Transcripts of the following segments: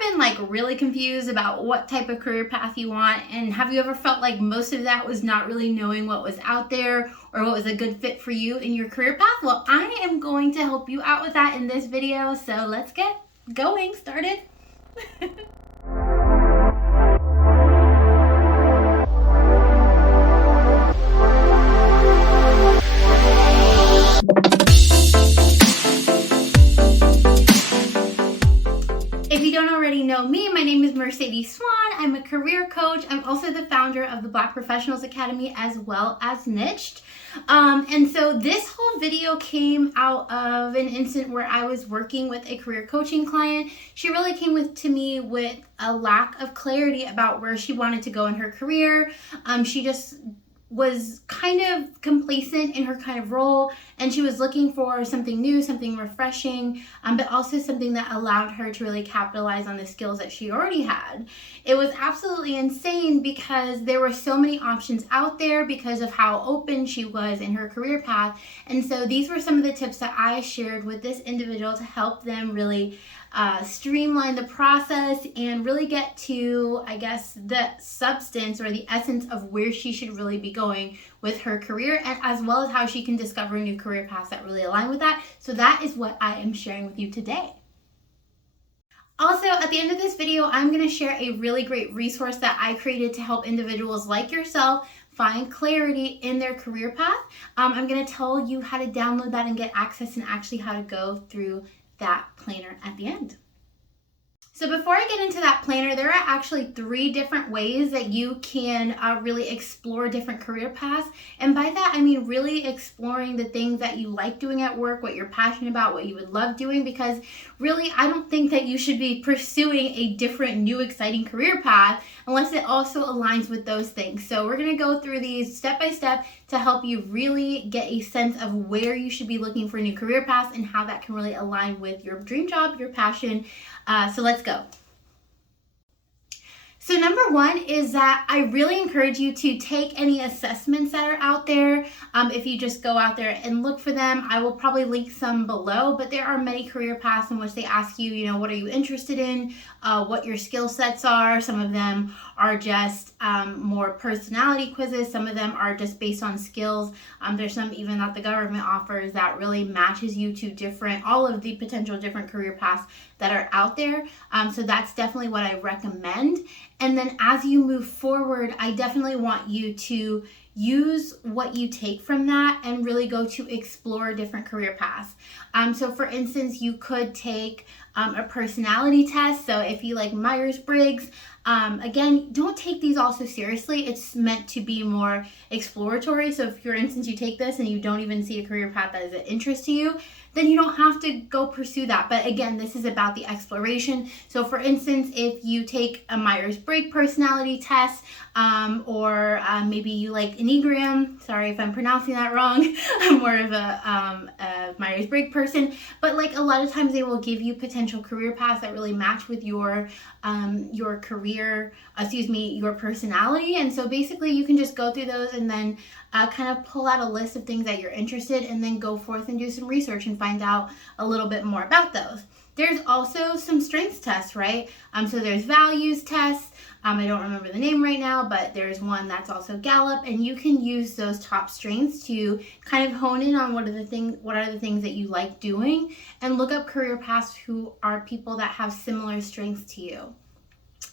been like really confused about what type of career path you want? And have you ever felt like most of that was not really knowing what was out there or what was a good fit for you in your career path? Well, I am going to help you out with that in this video. So let's get started. If you don't already know me, my name is Mercedes Swan. I'm a career coach. I'm also the founder of the Black Professionals Academy as well as Niched. And so this whole video came out of an incident where I was working with a career coaching client. She really came to me with a lack of clarity about where she wanted to go in her career. She just was kind of complacent in her kind of role, and she was looking for something new, something refreshing, but also something that allowed her to really capitalize on the skills that she already had. It was absolutely insane because there were so many options out there because of how open she was in her career path. And so these were some of the tips that I shared with this individual to help them really streamline the process and really get to, I guess, the substance or the essence of where she should really be going with her career, and as well as how she can discover new career paths that really align with that. So that is what I am sharing with you today. Also, at the end of this video, I'm going to share a really great resource that I created to help individuals like yourself find clarity in their career path. I'm going to tell you how to download that and get access, and actually how to go through that planner at the end. So before I get into that planner, there are actually 3 different ways that you can really explore different career paths. And by that, I mean really exploring the things that you like doing at work, what you're passionate about, what you would love doing, because really, I don't think that you should be pursuing a different, new, exciting career path unless it also aligns with those things. So we're going to go through these step by step to help you really get a sense of where you should be looking for new career paths and how that can really align with your dream job, your passion. So let's go. So number 1 is that I really encourage you to take any assessments that are out there. If you just go out there and look for them, I will probably link some below, but there are many career paths in which they ask you, what are you interested in, what your skill sets are. Some of them are just more personality quizzes. Some of them are just based on skills. There's some even that the government offers that really matches you to all of the potential different career paths that are out there. So that's definitely what I recommend. And then as you move forward, I definitely want you to use what you take from that and really go to explore different career paths. So for instance, you could take a personality test. So if you like Myers-Briggs, again, don't take these all so seriously. It's meant to be more exploratory. So if, for instance, you take this and you don't even see a career path that is of interest to you, then you don't have to go pursue that. But again, this is about the exploration. So for instance, if you take a Myers-Briggs personality test, or maybe you like Enneagram, sorry if I'm pronouncing that wrong, I'm more of a Myers-Briggs person, but like a lot of times they will give you potential career paths that really match with your your personality. And so basically you can just go through those and then kind of pull out a list of things that you're interested in, and then go forth and do some research and find out a little bit more about those. There's also some strengths tests, right? So there's values tests. I don't remember the name right now, but there's one that's also Gallup, and you can use those top strengths to kind of hone in on what are the things that you like doing, and look up career paths who are people that have similar strengths to you.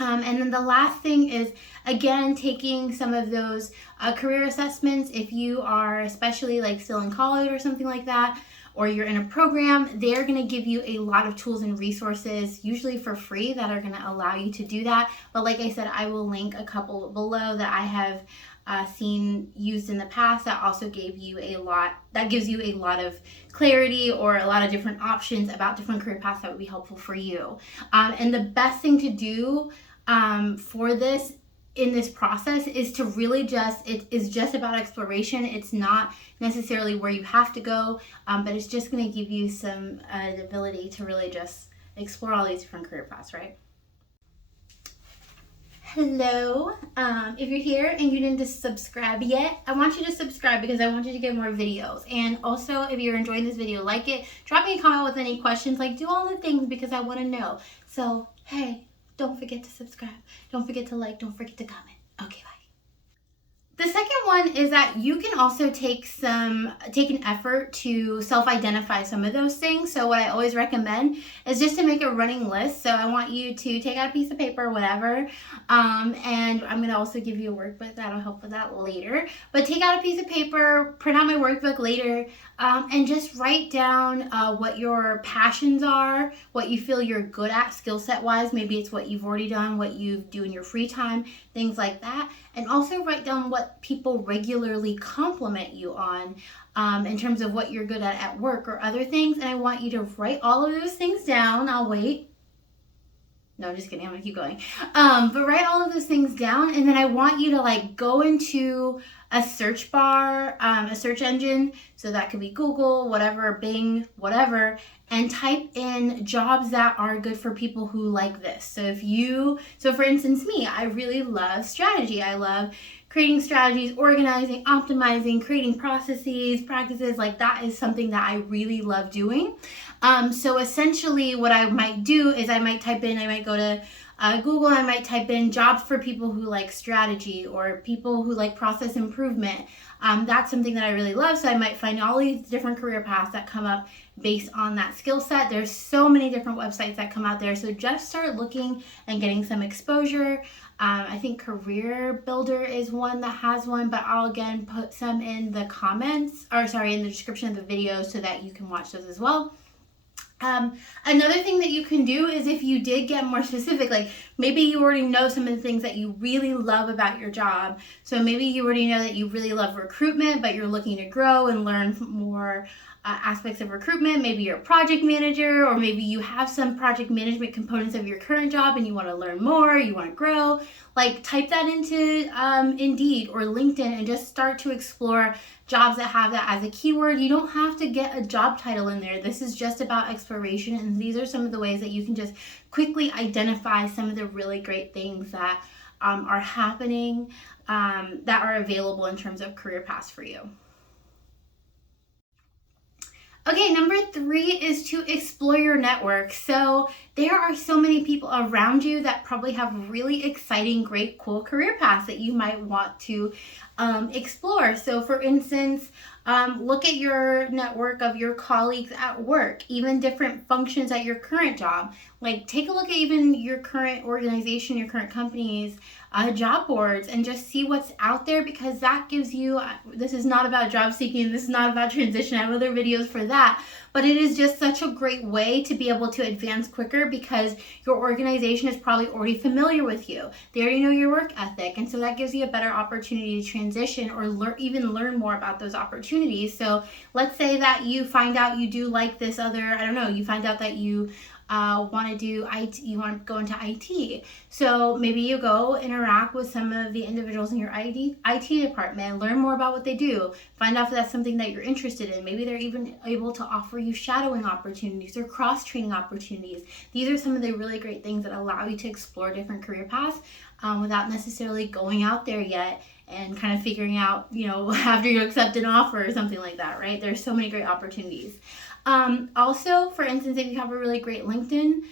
And then the last thing is, again, taking some of those career assessments. If you are especially like still in college or something like that, or you're in a program, they're going to give you a lot of tools and resources, usually for free, that are going to allow you to do that. But like I said, I will link a couple below that I have seen used in the past that also gives you a lot of clarity, or a lot of different options about different career paths that would be helpful for you. And the best thing to do for this in this process is to really it is just about exploration. It's not necessarily where you have to go, but it's just going to give you some ability to really just explore all these different career paths, right? Hello, if you're here and you didn't subscribe yet, I want you to subscribe because I want you to get more videos. And also, if you're enjoying this video, like it, drop me a comment with any questions, like do all the things because I want to know. So, hey, don't forget to subscribe. Don't forget to like. Don't forget to comment. Okay, bye. The second one is that you can also take an effort to self-identify some of those things. So what I always recommend is just to make a running list. So I want you to take out a piece of paper or whatever, and I'm going to also give you a workbook that'll help with that later. But take out a piece of paper, print out my workbook later, and just write down what your passions are, what you feel you're good at skill set wise. Maybe it's what you've already done, what you do in your free time, things like that. And also write down what people regularly compliment you on in terms of what you're good at work or other things. And I want you to write all of those things down. I'll wait. No, I'm just kidding. I'm going to keep going. But write all of those things down. And then I want you to like go into a search bar, a search engine. So that could be Google, whatever, Bing, whatever. And type in jobs that are good for people who like this. So for instance, me, I really love strategy. I love creating strategies, organizing, optimizing, creating processes, practices. Like that is something that I really love doing. So essentially what I might do is I might go to Google, I might type in jobs for people who like strategy or people who like process improvement. That's something that I really love. So I might find all these different career paths that come up based on that skill set. There's so many different websites that come out there. So just start looking and getting some exposure. I think Career Builder is one that has one, but I'll again put some in the in the description of the video so that you can watch those as well. Another thing that you can do is if you did get more specific, like maybe you already know some of the things that you really love about your job. So maybe you already know that you really love recruitment, but you're looking to grow and learn more aspects of recruitment. Maybe you're a project manager, or maybe you have some project management components of your current job and you want to learn more, you want to grow. Like type that into Indeed or LinkedIn and just start to explore jobs that have that as a keyword. You don't have to get a job title in there. This is just about exploration, and these are some of the ways that you can just quickly identify some of the really great things that are happening, that are available in terms of career paths for you. Okay, number 3 is to explore your network. So there are so many people around you that probably have really exciting, great, cool career paths that you might want to explore. So for instance, look at your network of your colleagues at work, even different functions at your current job. Like take a look at even your current organization, your current company's job boards, and just see what's out there, because that gives you, this is not about job seeking, this is not about transition, I have other videos for that, but it is just such a great way to be able to advance quicker because your organization is probably already familiar with you. They already know your work ethic, and so that gives you a better opportunity to transition or even learn more about those opportunities. So let's say that you find out you do like this other, you find out that you want to do IT, you want to go into IT. So maybe you go interact with some of the individuals in your IT department, learn more about what they do, find out if that's something that you're interested in. Maybe they're even able to offer you shadowing opportunities or cross-training opportunities. These are some of the really great things that allow you to explore different career paths without necessarily going out there yet and kind of figuring out, after you accept an offer or something like that, right? There's so many great opportunities. Also, for instance, if you have a really great LinkedIn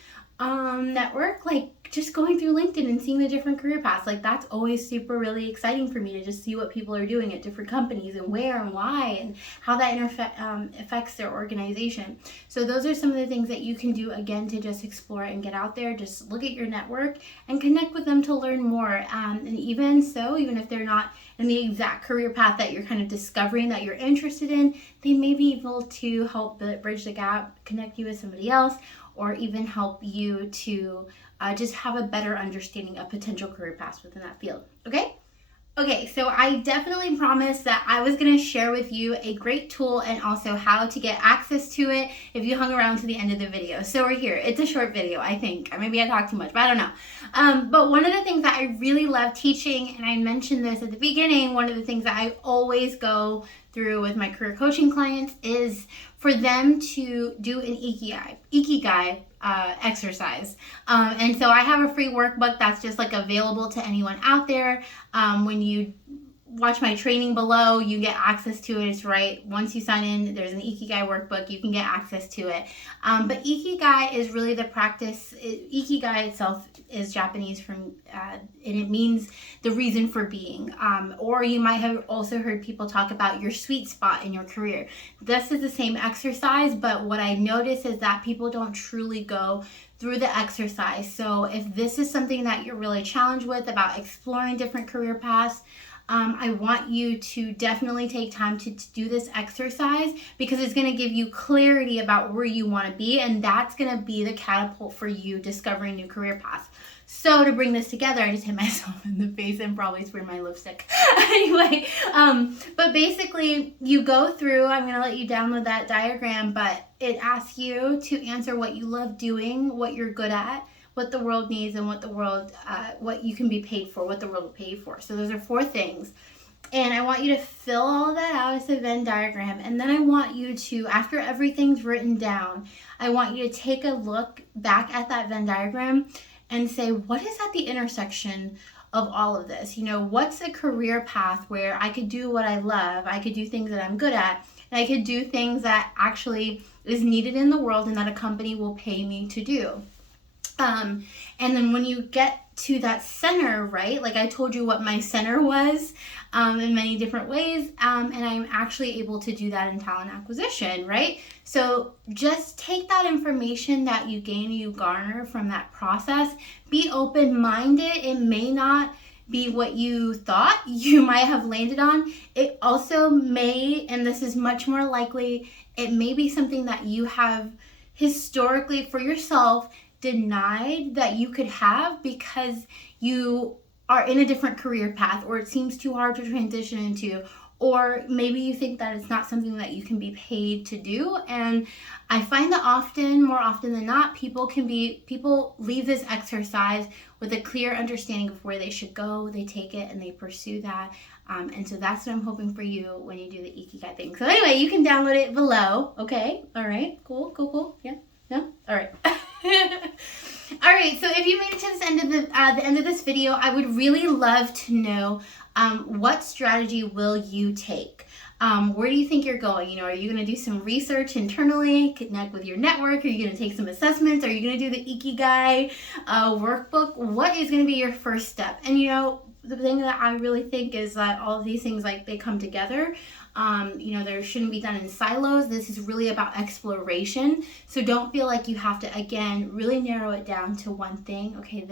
network, like just going through LinkedIn and seeing the different career paths, like that's always really exciting for me to just see what people are doing at different companies and where and why and how that affects their organization. So those are some of the things that you can do, again, to just explore and get out there. Just look at your network and connect with them to learn more. And even if they're not in the exact career path that you're kind of discovering that you're interested in, they may be able to help bridge the gap, connect you with somebody else, or even help you to just have a better understanding of potential career paths within that field. Okay, so I definitely promised that I was going to share with you a great tool and also how to get access to it if you hung around to the end of the video. So we're here. It's a short video, I think. Or maybe I talked too much, but I don't know. But one of the things that I really love teaching, and I mentioned this at the beginning, one of the things that I always go through with my career coaching clients is for them to do an Ikigai exercise. And so I have a free workbook that's just like available to anyone out there. When you watch my training below, you get access to it. It's right. Once you sign in, there's an Ikigai workbook. You can get access to it. But Ikigai is really the practice. Ikigai itself is Japanese and it means the reason for being. Or you might have also heard people talk about your sweet spot in your career. This is the same exercise, but what I notice is that people don't truly go through the exercise. So if this is something that you're really challenged with about exploring different career paths, I want you to definitely take time to do this exercise, because it's going to give you clarity about where you want to be, and that's going to be the catapult for you discovering new career paths. So to bring this together, I just hit myself in the face and probably sprayed my lipstick. Anyway, but basically you go through, I'm going to let you download that diagram, but it asks you to answer what you love doing, what you're good at, what the world needs, and what you can be paid for, what the world will pay you for. So those are 4 things. And I want you to fill all of that out as a Venn diagram. And then I want you to, after everything's written down, I want you to take a look back at that Venn diagram and say, what is at the intersection of all of this? You know, what's a career path where I could do what I love, I could do things that I'm good at, and I could do things that actually is needed in the world and that a company will pay me to do. And then when you get to that center, right, like I told you what my center was in many different ways, and I'm actually able to do that in talent acquisition, right? So just take that information that you gain, you garner from that process, be open-minded. It may not be what you thought you might have landed on. It also may, and this is much more likely, it may be something that you have historically for yourself denied that you could have because you are in a different career path, or it seems too hard to transition into, or maybe you think that it's not something that you can be paid to do. And I find that more often than not, people leave this exercise with a clear understanding of where they should go. They take it and they pursue that. And so that's what I'm hoping for you when you do the Ikigai thing. So anyway, you can download it below. Okay. All right. Cool. Yeah. No? All right. All right, so if you made it to the end of this video, I would really love to know what strategy will you take? Where do you think you're going? You know, are you going to do some research internally, connect with your network? Are you going to take some assessments? Are you going to do the Ikigai workbook? What is going to be your first step? And you know, the thing that I really think is that all of these things, like, they come together. You know, there shouldn't be done in silos. This is really about exploration. So don't feel like you have to, again, really narrow it down to one thing. Okay,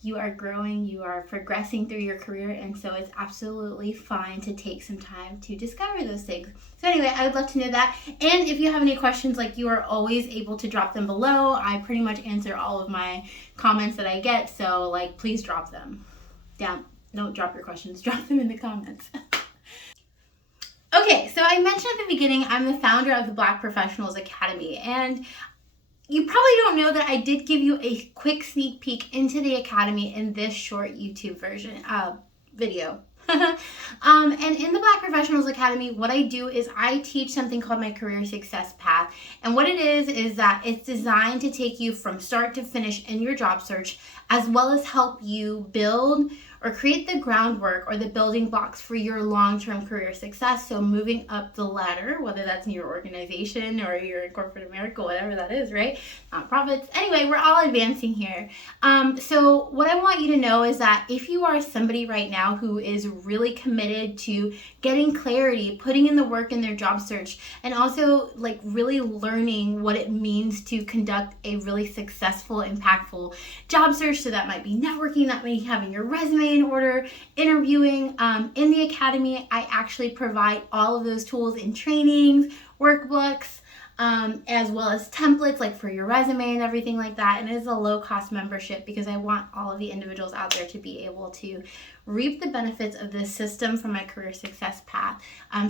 you are growing, you are progressing through your career, and so it's absolutely fine to take some time to discover those things. So anyway, I would love to know that. And if you have any questions, like, you are always able to drop them below. I pretty much answer all of my comments that I get, so like, please drop them down. Don't drop your questions, drop them in the comments. Okay, so I mentioned at the beginning, I'm the founder of the Black Professionals Academy, and you probably don't know that I did give you a quick sneak peek into the Academy in this short YouTube video. And in the Black Professionals Academy, what I do is I teach something called my career success path. And what it is that it's designed to take you from start to finish in your job search, as well as help you build or create the groundwork or the building blocks for your long-term career success. So moving up the ladder, whether that's in your organization or you're in corporate America, whatever that is, right? Nonprofits. Anyway, we're all advancing here. So what I want you to know is that if you are somebody right now who is really committed to getting clarity, putting in the work in their job search, and also like really learning what it means to conduct a really successful, impactful job search. So that might be networking, that may be having your resume in order, interviewing. In the Academy, I actually provide all of those tools in trainings, workbooks, as well as templates like for your resume and everything like that. And it is a low-cost membership because I want all of the individuals out there to be able to reap the benefits of this system from my career success path.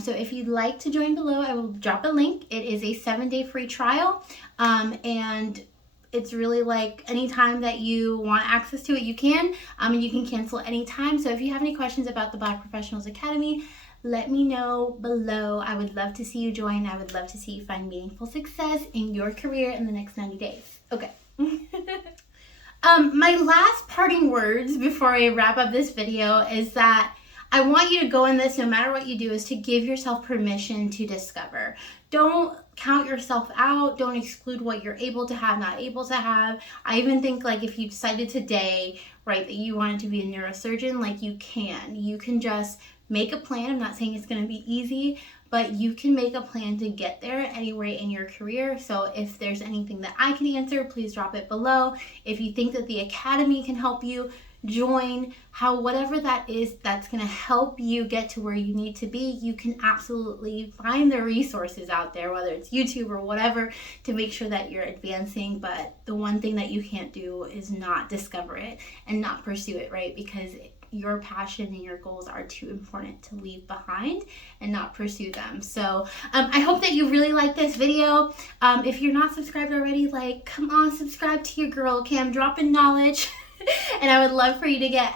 So if you'd like to join below, I will drop a link. It is a 7-day free trial, and it's really like anytime that you want access to it, you can, and you can cancel anytime. So if you have any questions about the Black Professionals Academy, let me know below. I would love to see you join. I would love to see you find meaningful success in your career in the next 90 days. Okay. My last parting words before I wrap up this video is that I want you to go in this, no matter what you do, is to give yourself permission to discover. Don't count yourself out. Don't exclude what you're able to have, not able to have. I even think like if you decided today, right, that you wanted to be a neurosurgeon, like you can just make a plan. I'm not saying it's going to be easy, but you can make a plan to get there anywhere in your career. So if there's anything that I can answer, please drop it below. If you think that the academy can help you, join. Whatever that is that's going to help you get to where you need to be, you can absolutely find the resources out there, whether it's YouTube or whatever, to make sure that you're advancing. But the one thing that you can't do is not discover it and not pursue it, right? Because your passion and your goals are too important to leave behind and not pursue them. So I hope that you really like this video. If you're not subscribed already, like, come on, subscribe to your girl. Okay, I'm dropping knowledge. And I would love for you to get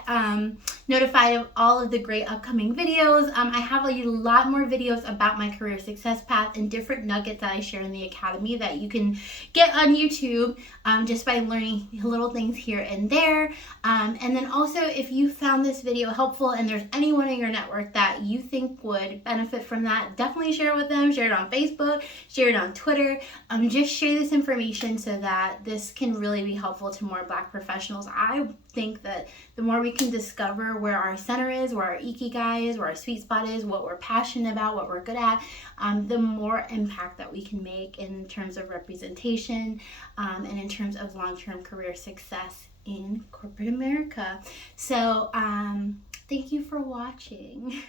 notified of all of the great upcoming videos. I have a lot more videos about my career success path and different nuggets that I share in the academy that you can get on YouTube just by learning little things here and there. And then also, if you found this video helpful and there's anyone in your network that you think would benefit from that, definitely share it with them. Share it on Facebook, share it on Twitter. Just share this information so that this can really be helpful to more Black professionals. I think that the more we can discover where our center is, where our Ikigai is, where our sweet spot is, what we're passionate about, what we're good at, the more impact that we can make in terms of representation and in terms of long-term career success in corporate America. So thank you for watching.